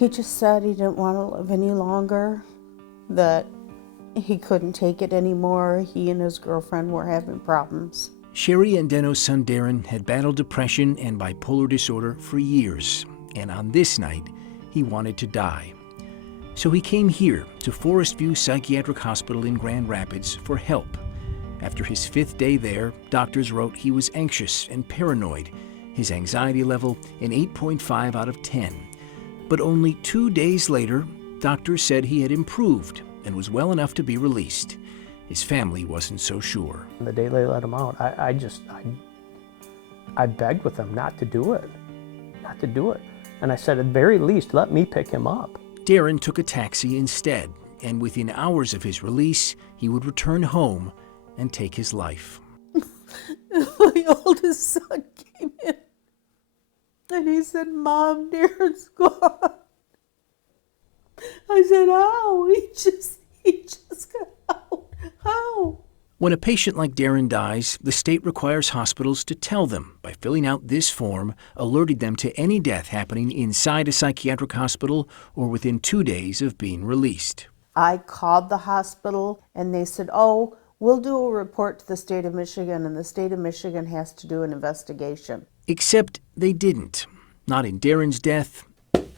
He just said he didn't want to live any longer, that he couldn't take it anymore. He and his girlfriend were having problems. Sherry and Deno's son Darren had battled depression and bipolar disorder for years, and on this night, he wanted to die. So he came here to Forest View Psychiatric Hospital in Grand Rapids for help. After his 5th day there, doctors wrote he was anxious and paranoid, his anxiety level an 8.5 out of 10. But only 2 days later, doctors said he had improved and was well enough to be released. His family wasn't so sure. The day they let him out, I begged with them not to do it. And I said, at the very least, let me pick him up. Darren took a taxi instead, and within hours of his release, he would return home and take his life. My oldest son came in, and he said, "Mom, Darren's gone." I said, "How? He just got out. How?" When a patient like Darren dies, the state requires hospitals to tell them by filling out this form, alerting them to any death happening inside a psychiatric hospital or within 2 days of being released. I called the hospital, and they said, "Oh, we'll do a report to the state of Michigan, and the state of Michigan has to do an investigation." Except they didn't. Not in Darren's death,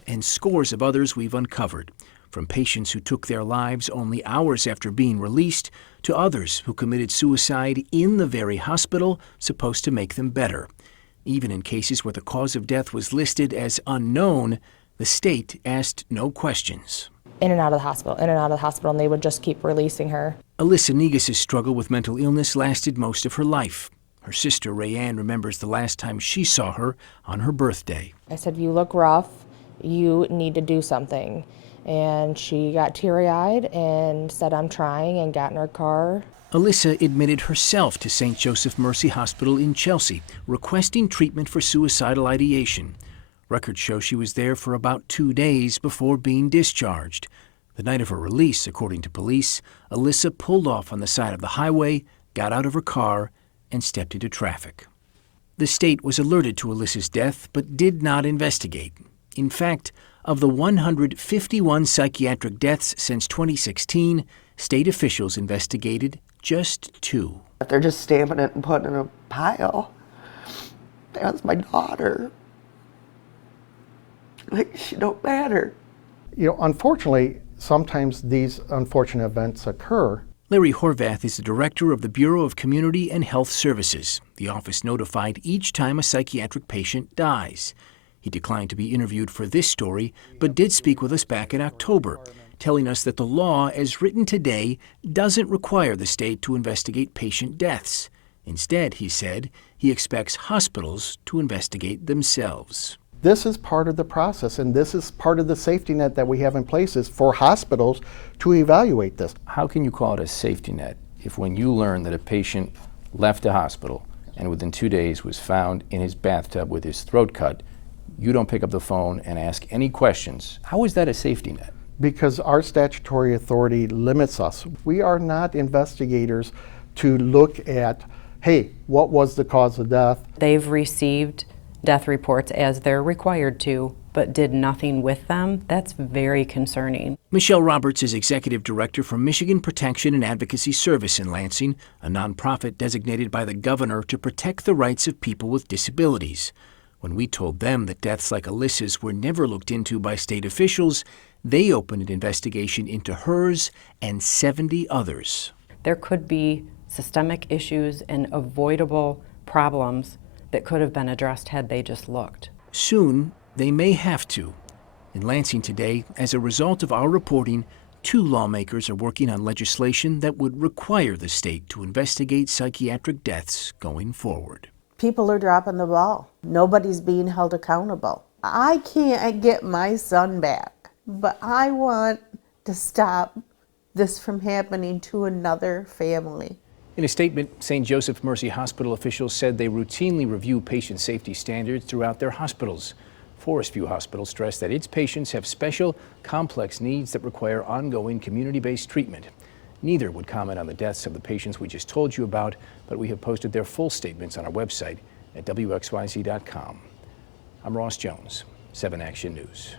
and scores of others we've uncovered, from patients who took their lives only hours after being released to others who committed suicide in the very hospital supposed to make them better. Even in cases where the cause of death was listed as unknown, the state asked no questions. In and out of the hospital, and they would just keep releasing her. Alyssa Negus' struggle with mental illness lasted most of her life. Her sister, Rayanne, remembers the last time she saw her on her birthday. I said, "You look rough. You need to do something." And she got teary-eyed and said, "I'm trying," and got in her car. Alyssa admitted herself to St. Joseph Mercy Hospital in Chelsea, requesting treatment for suicidal ideation. Records show she was there for about 2 days before being discharged. The night of her release, according to police, Alyssa pulled off on the side of the highway, got out of her car, and stepped into traffic. The state was alerted to Alyssa's death, but did not investigate. In fact, of the 151 psychiatric deaths since 2016, state officials investigated just 2. If they're just stamping it and putting it in a pile, that's my daughter. Like, she don't matter. You know, unfortunately, sometimes these unfortunate events occur. Larry Horvath is the director of the Bureau of Community and Health Services. The office notified each time a psychiatric patient dies. He declined to be interviewed for this story, but did speak with us back in October, telling us that the law, as written today, doesn't require the state to investigate patient deaths. Instead, he said, he expects hospitals to investigate themselves. This is part of the process, and this is part of the safety net that we have in place is for hospitals to evaluate this. How can you call it a safety net if when you learn that a patient left the hospital and within 2 days was found in his bathtub with his throat cut, you don't pick up the phone and ask any questions? How is that a safety net? Because our statutory authority limits us. We are not investigators to look at, hey, what was the cause of death? They've received death reports as they're required to, but did nothing with them. That's very concerning. Michelle Roberts is executive director for Michigan Protection and Advocacy Service in Lansing, a nonprofit designated by the governor to protect the rights of people with disabilities. When we told them that deaths like Alyssa's were never looked into by state officials, they opened an investigation into hers and 70 others. There could be systemic issues and avoidable problems that could have been addressed had they just looked. Soon, they may have to. In Lansing today, as a result of our reporting, 2 lawmakers are working on legislation that would require the state to investigate psychiatric deaths going forward. People are dropping the ball. Nobody's being held accountable. I can't get my son back, but I want to stop this from happening to another family. In a statement, St. Joseph Mercy Hospital officials said they routinely review patient safety standards throughout their hospitals. Forest View Hospital stressed that its patients have special, complex needs that require ongoing community-based treatment. Neither would comment on the deaths of the patients we just told you about, but we have posted their full statements on our website at WXYZ.com. I'm Ross Jones, 7 Action News.